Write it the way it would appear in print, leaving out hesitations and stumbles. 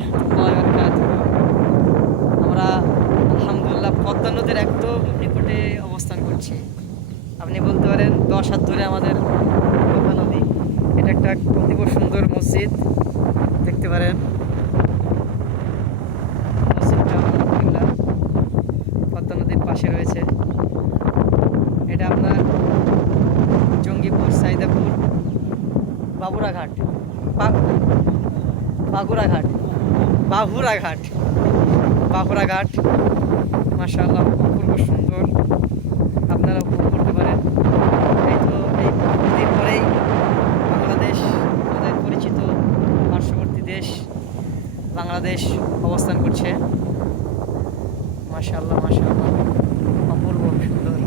রাহমাতুল্লাহি ওয়া বারাকাতুহু। আমরা আলহামদুলিল্লাহ পদ্মা নদীর একদম নিকটে অবস্থান করছি। আপনি বলতে পারেন ১০ হাত ধরে আমাদের পদ্মা নদী। এটা একটা অতীব সুন্দর মসজিদ, দেখতে পারেন মসজিদটা আলহামদুলিল্লাহ পদ্মা নদীর পাশে রয়েছে। এটা আপনার জঙ্গিপুর, সাইদাপুর, বাবুরাঘাট, বাগুড়াঘাট, বাহুরাঘাট, বাহুরাঘাট। মাশাআল্লাহ অপূর্ব সুন্দর, আপনারা উপভোগ করতে পারেন। এই তো এই নদীর পরেই বাংলাদেশ, আমাদের পরিচিত পার্শ্ববর্তী দেশ বাংলাদেশ অবস্থান করছে। মাশাআল্লাহ মাশাআল্লাহ অপূর্ব সুন্দর।